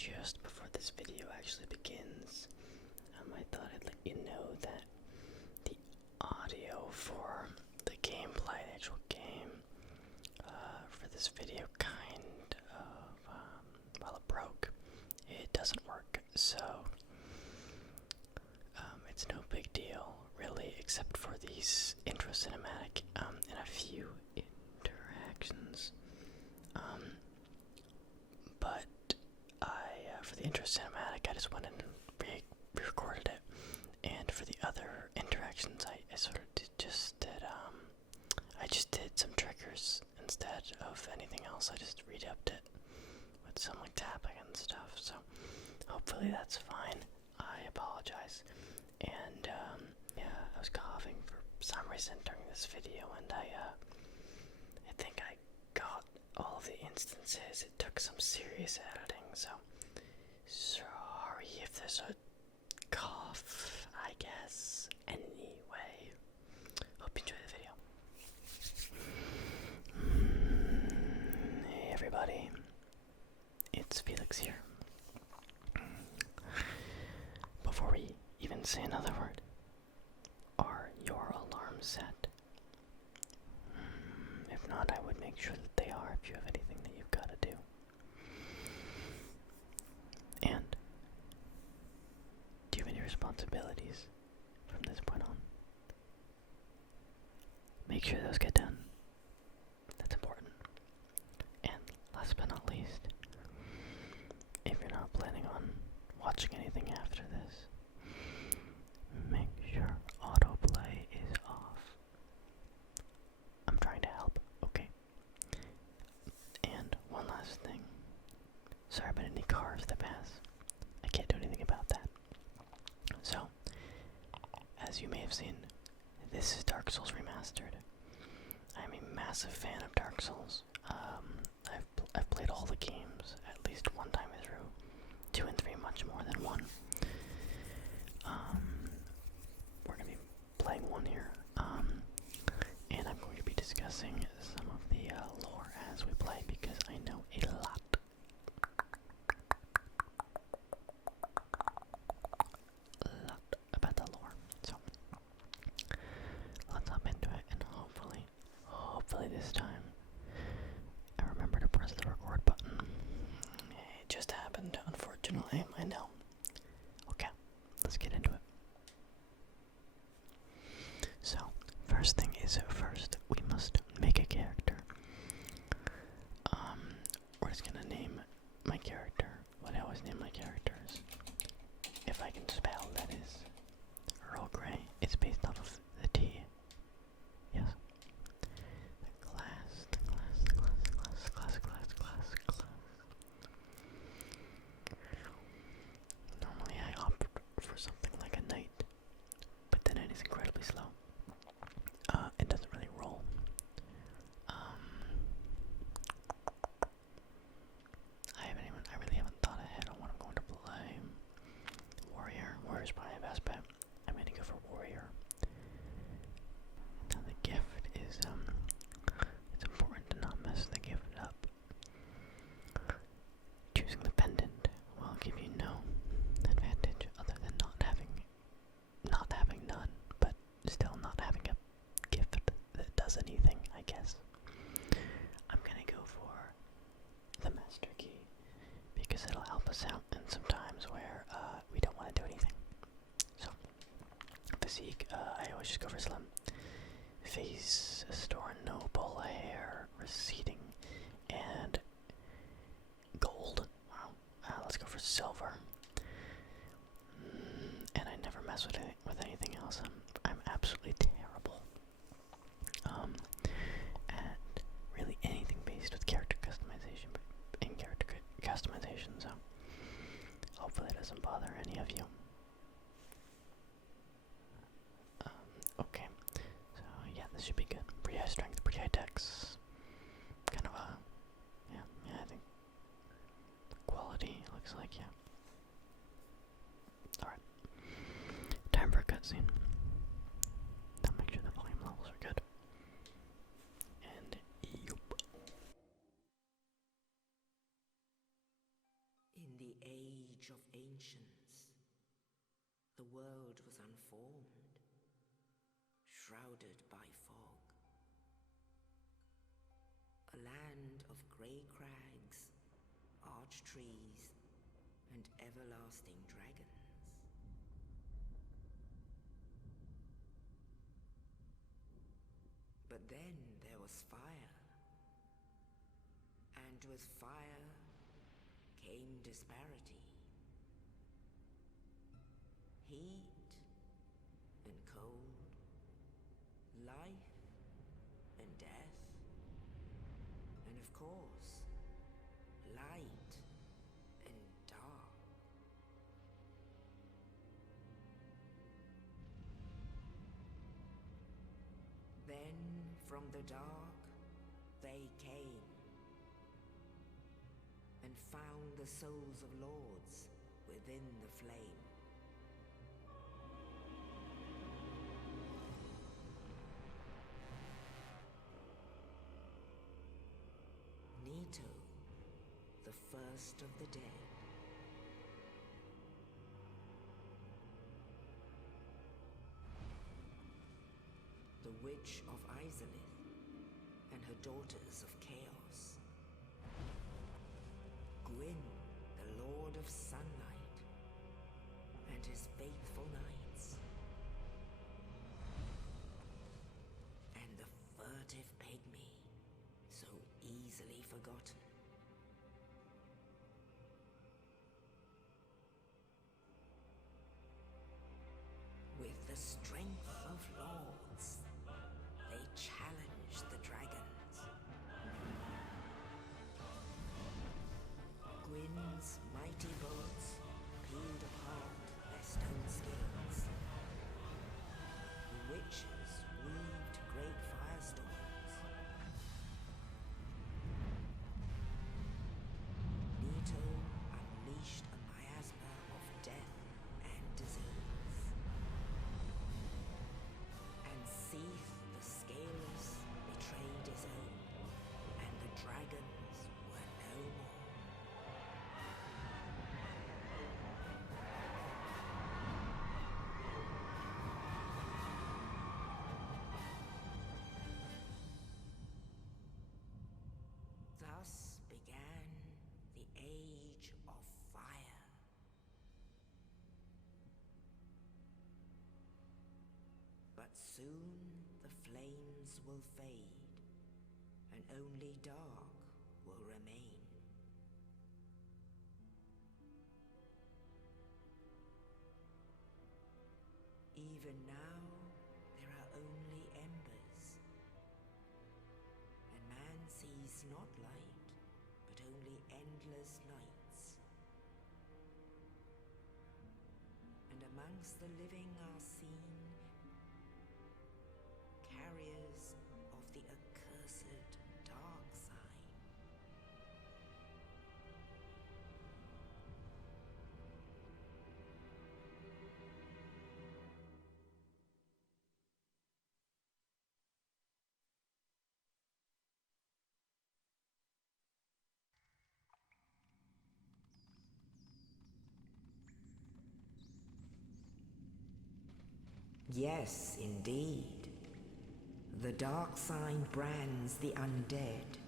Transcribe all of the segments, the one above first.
just before this video actually begins, I thought I'd let you know that the audio for the gameplay, the actual game, for this video kind of, well, it broke. It doesn't work, so it's no big deal, really, except for these intro cinematic and a few interactions. But for the intro cinematic, I just went in and re-recorded it, and for the other interactions, I sort of I just did some triggers instead of anything else. I just redubbed it with some like tapping and stuff, so hopefully that's fine. I apologize. And yeah, I was coughing for some reason during this video, and I think I got all of the instances. It took some serious editing, so sorry if there's a cough, I guess. Anyway, hope you enjoy the video. Hey everybody, it's Felix here. Before we even say another word, are your alarms set? If not, I would make sure that they are if you have anything that you've got to do. And do you have any responsibilities from this point on? Make sure those get done. That's important. And last but not least, if you're not planning on watching anything after this, make sure autoplay is off. I'm trying to help, okay? And one last thing. Sorry about any cars that pass. I can't do anything about that. So, as you may have seen, this is Dark Souls Remastered. I'm a massive fan of Dark Souls. I've played all the games at least one time through. 2 and 3 much more than 1. We're going to be playing 1 here. And I'm going to be discussing some of the lore as we play because I know a lot. About the lore. So, let's hop into it, and hopefully this time I remember to press the record button. It just happened, unfortunately, I know. Okay, let's get into it. So, first thing is first, we must make a character. We're just gonna name my character what I always name my characters. If I can spell, that is. Earl Grey. It's based off of the T. Yes. The class. Normally I opt for something like a knight, but then it is incredibly slow. It doesn't really roll. I really haven't thought ahead on what I'm going to play. Warrior's probably my best bet. I'm gonna go for warrior. Now the gift is it's important to not mess the gift up. Choosing the pendant will give you no advantage other than not having none, but still not having a gift that does anything, I guess. I'm gonna go for the master key because it'll help us out in some times where we don't want to do anything. So, physique, I always just go for slim. Face, store, noble, hair, receding, and gold. Wow. Let's go for silver. And I never mess with anything else. I'm absolutely terrible at really anything based with character customization so hopefully it doesn't bother any of you. Okay, so yeah, this should be good. Pretty high strength, pretty high dex. Kind of yeah, I think quality looks like, yeah. Alright, time for a cutscene. Now make sure the volume levels are good. And In the age of ancients, the world was unformed, shrouded by fog. A land of grey crags, arch trees, and everlasting dragons. But then there was fire, and with fire came disparity. Heat and cold, life and death, and of course, light and dark. Then from the dark they came and found the souls of lords within the flame. Nito, the first of the dead. The Witch of Izalith and her daughters of Chaos. Gwyn, the Lord of Sunlight, and his faithful knights. And the furtive pygmy, so easily forgotten. With the strength of lords, they challenged the dragons. Gwyn's mighty bolts peeled apart their stone scales. The witches weaved great firestorms. Nito unleashed a miasma of death and disease. And Seath the Scaleless betrayed his own, and the dragons were no more. Thus began the Age of Fire. But soon the flames will fade, and only dark will remain. Even now, there are only embers, and man sees not light, but only endless nights. And amongst the living are seen carriers of the accursed dark sign. Yes, indeed. The dark sign brands the undead.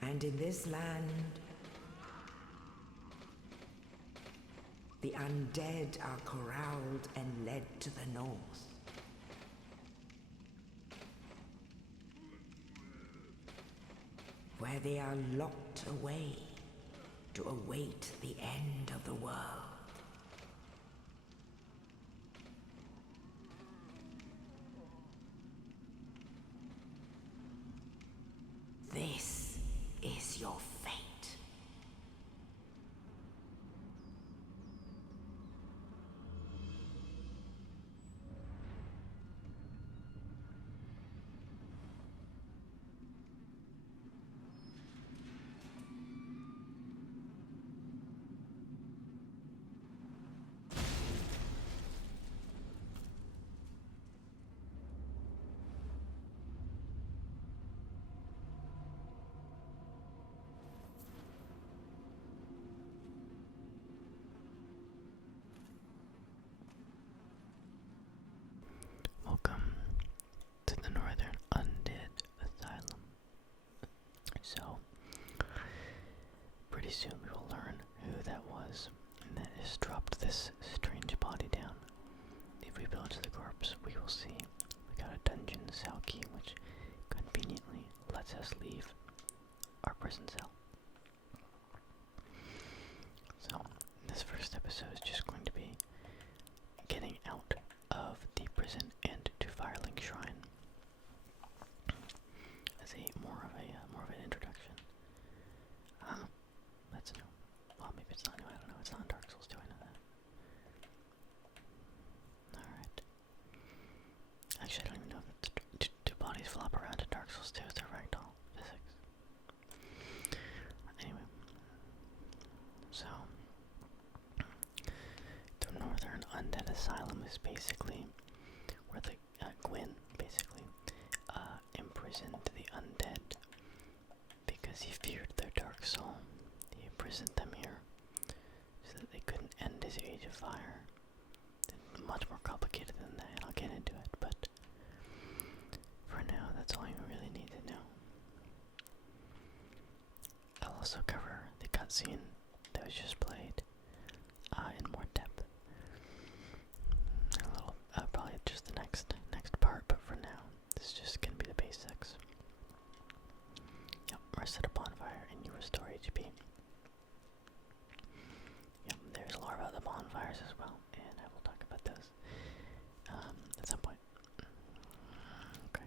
And in this land, the undead are corralled and led to the north. Where they are locked away to await the end of the world. This is your fate. Undead Asylum is basically where the Gwyn basically imprisoned the undead because he feared their dark soul. He imprisoned them here so that they couldn't end his Age of Fire. It's much more complicated than that, and I'll get into it, but for now, that's all you really need to know. I'll also cover the cutscene that was just played in more depth. A little, probably just the next part, but for now, this is just gonna be the basics. Yep, reset a bonfire and you restore HP. Yep, there's lore about the bonfires as well, and I will talk about those at some point. Okay.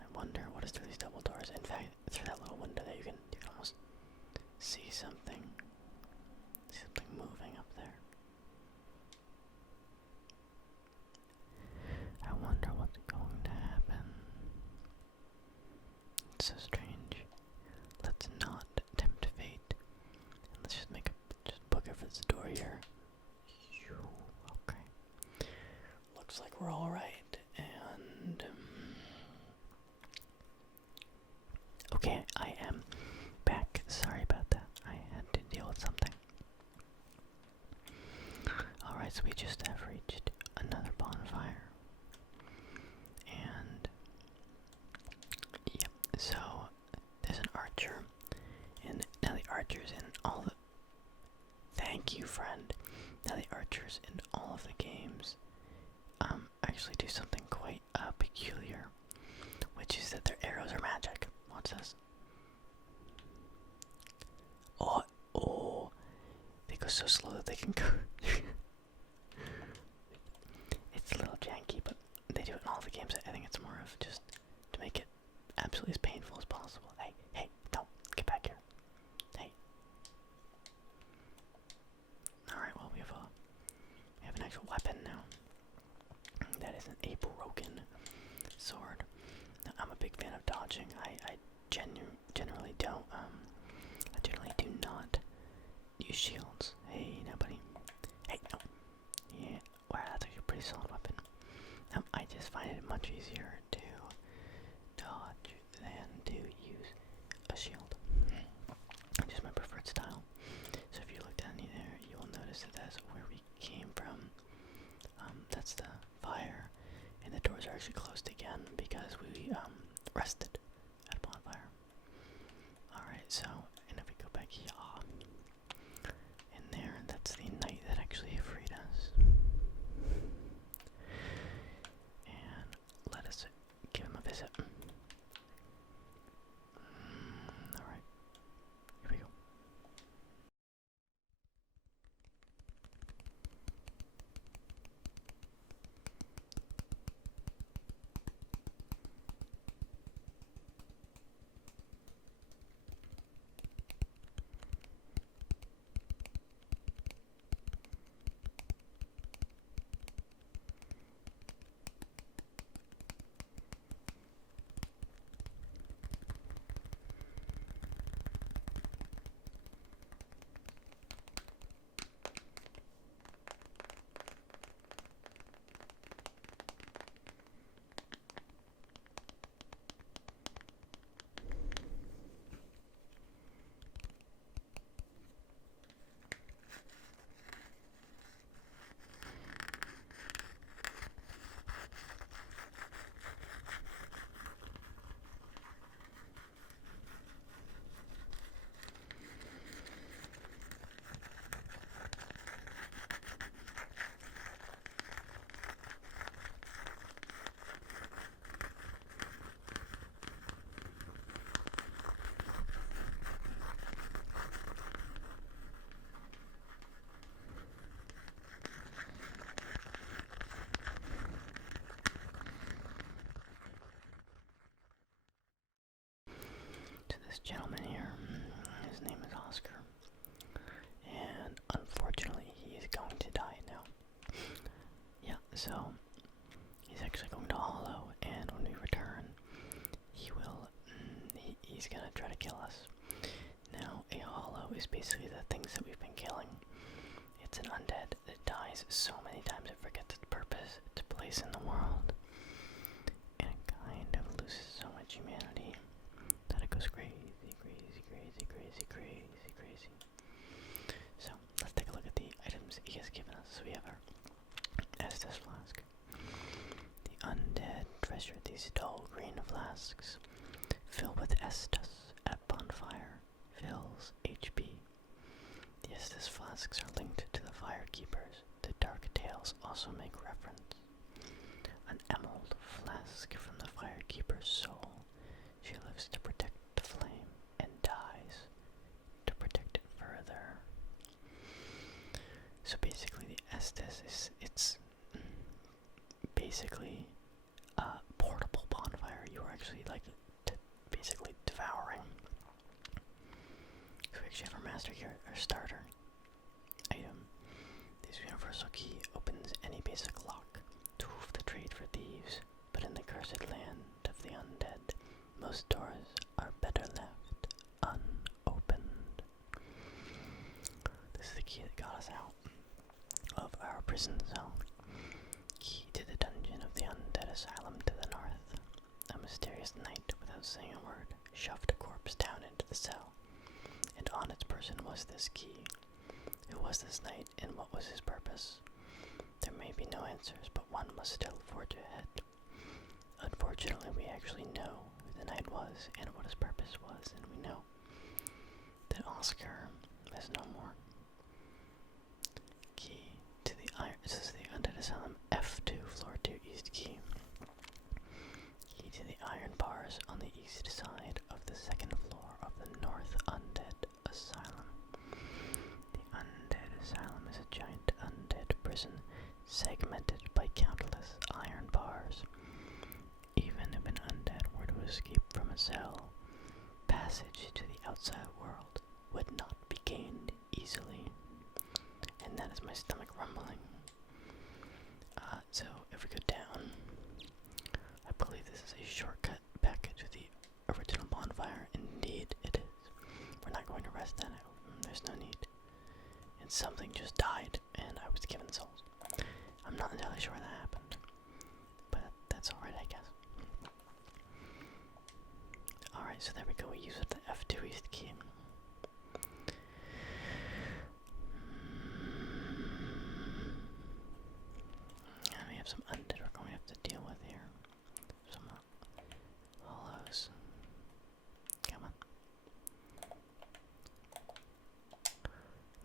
I wonder what is through these double doors. In fact, through that little window there, you can almost see something moving up there. I wonder what's going to happen. It's so strange. Let's not tempt fate. And let's just book it for this door here. Okay. Looks like we're alright. And okay, I am back. Sorry about that. I had to deal with something. Alright, so we just have reached another bonfire. And yep, so there's an archer. And now the archers in all the thank you, friend. Now the archers in all of the games actually do something quite peculiar, which is that their arrows are magic. What's this? Oh, they go so slow that they can go. It's a little janky, but they do it in all the games. I think it's more of just to make it absolutely as painful as possible. Hey, no, get back here. Hey. Alright, well, we have an actual weapon now. That isn't a broken sword. Now, I'm a big fan of dodging. I generally don't, I generally do not use shields. Hey, now, buddy. Hey, no. Yeah, wow, that's actually a pretty solid weapon. I just find it much easier to dodge than to use a shield. Just my preferred style. So if you look down there, you will notice that that's where we came from. That's the fire, and the doors are actually closed again because we rested at a bonfire. Alright, so, and if we go back here, in there, that's the knight that actually freed us. And let us give him a visit. Alright, here we go. This gentleman here, his name is Oscar, and unfortunately he is going to die now. Yeah, so he's actually going to hollow, and when we return, he's gonna try to kill us. Now, a hollow is basically the things that we've been killing. It's an undead that dies so many times it forgets its purpose, its place in the world, and it kind of loses so much humanity that it goes crazy, crazy, crazy, crazy, crazy, crazy. So let's take a look at the items he has given us. So we have our Estus flask. The undead treasure these dull green flasks. Fill with Estus at bonfire. Fills HP. The Estus flasks are linked to the Firekeepers. The Dark Tales also make reference. An emerald flask from the Firekeeper's soul. She lives to protect the flame and dies to protect it further. So basically the Estus it's basically a portable bonfire you are actually like basically devouring. So we actually have our master here, our starter item. This universal key opens any basic lock. Tool of the trade for thieves, but in the cursed land of the undead, most doors are better left unopened. This is the key that got us out of our prison cell. Key to the dungeon of the Undead Asylum to the north. A mysterious knight, without saying a word, shoved a corpse down into the cell, and on its person was this key. Who was this knight, and what was his purpose? There may be no answers, but one must still forge ahead. Unfortunately, we actually know who the knight was, and what his purpose was, and we know that Oscar is no more. Key to the iron. This is the Undead Asylum F2, floor 2, east key. Key to the iron bars on the east side of the second floor of the North Undead Asylum. The Undead Asylum is a giant undead prison segmented by countless iron bars. Even if an undead were to escape from a cell, passage to the outside world would not be gained easily. And that is my stomach rumbling. So if we go down, I believe this is a shortcut back to the original bonfire. Indeed it is. We're not going to rest on it. There's no need. And something just died, and I was given souls. I'm not entirely sure that happened, but that's alright, I guess. Alright, so there we go. We use the F2 East key. We have some undead we're going to have to deal with here. Some hollows. Come on.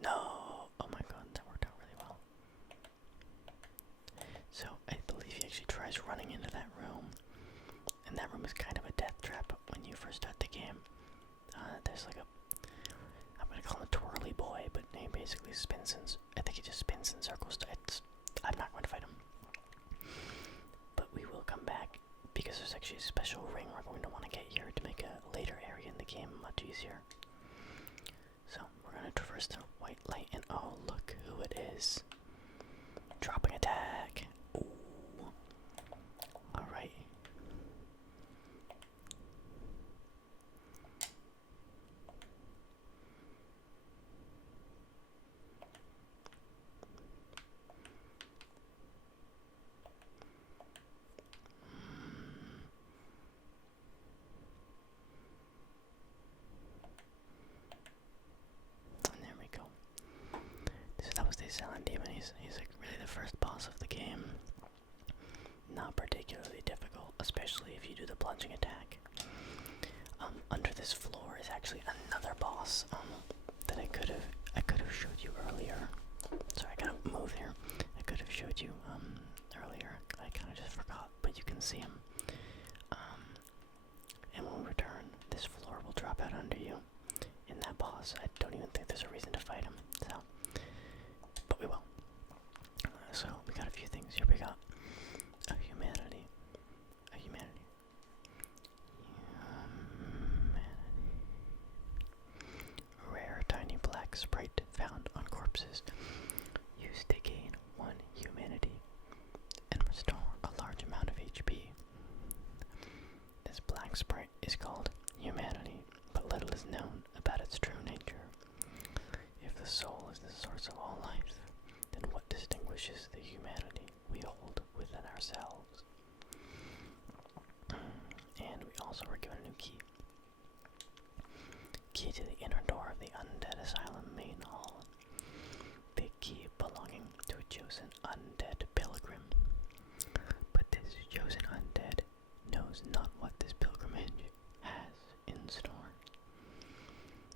No! Oh my god, that worked out really well. So, I believe he actually tries running into that room. And that room is kind of a death trap when you first start the game. There's like a... I'm gonna call him a twirly boy, but he basically spins in... I think he just spins in circles. I'm not going to fight him. But we will come back, because there's actually a special ring we're going to want to get here to make a later area in the game much easier. So, we're going to traverse the white light, and oh, look who it is. Dropping attack. Ooh. Alright. That was the Silent Demon. He's like really the first boss of the game. Not particularly difficult, especially if you do the plunging attack. Under this floor is actually another boss that I could have showed you earlier. Sorry, I gotta move here. I could have showed you earlier. I kind of just forgot, but you can see him. And when we return, this floor will drop out under you. In that boss, I don't even think there's a reason to fight him. So. But we will. So we got a few things here. We got a humanity. Rare tiny black sprite found on corpses. Used to gain 1 humanity and restore a large amount of HP. This black sprite is called humanity, but little is known about its true nature. If the soul is the source of all life, extinguishes the humanity we hold within ourselves. And we also were given a new key. Key to the inner door of the Undead Asylum main hall. The key belonging to a chosen undead pilgrim. But this chosen undead knows not what this pilgrimage has in store.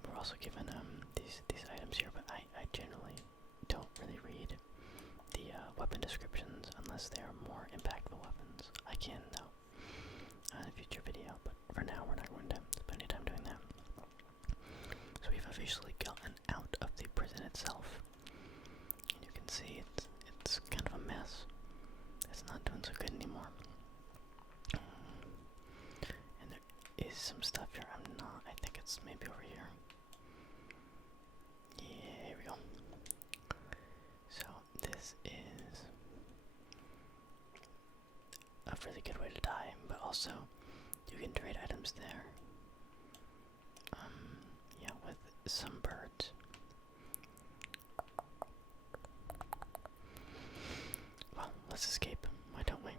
We're also given these items here, but I generally don't really read the weapon descriptions unless they are more impactful weapons. I can though in a future video, but for now we're not going to spend any time doing that. So we've officially gotten out of the prison itself. And you can see it's kind of a mess. It's not doing so good anymore. And there is some stuff here. I think it's maybe over here. Yeah, here we go. So this is a really good way to die, but also you can trade items there. Yeah, with some birds. Well, let's escape. Why don't we?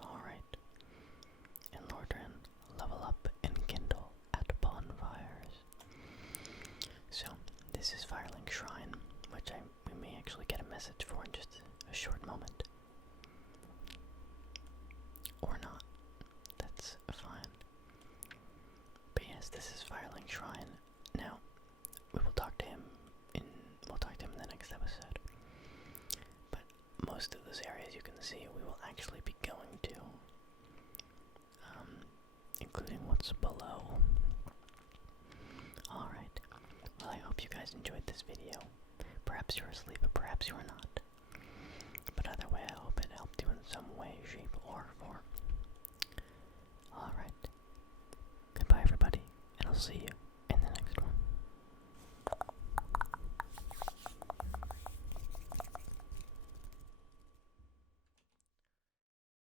Alright. In Lordran, level up and kindle at bonfires. So, this is Firelink Shrine, which we may actually get a message for in just a short moment. Or not. That's fine. But yes, this is Firelink Shrine. Now, we'll talk to him in the next episode. But most of those areas you can see we will actually be going to. Including what's below. Alright. Well, I hope you guys enjoyed this video. Perhaps you're asleep, but perhaps you're not. But either way, I hope it helped you in some way, shape, or form.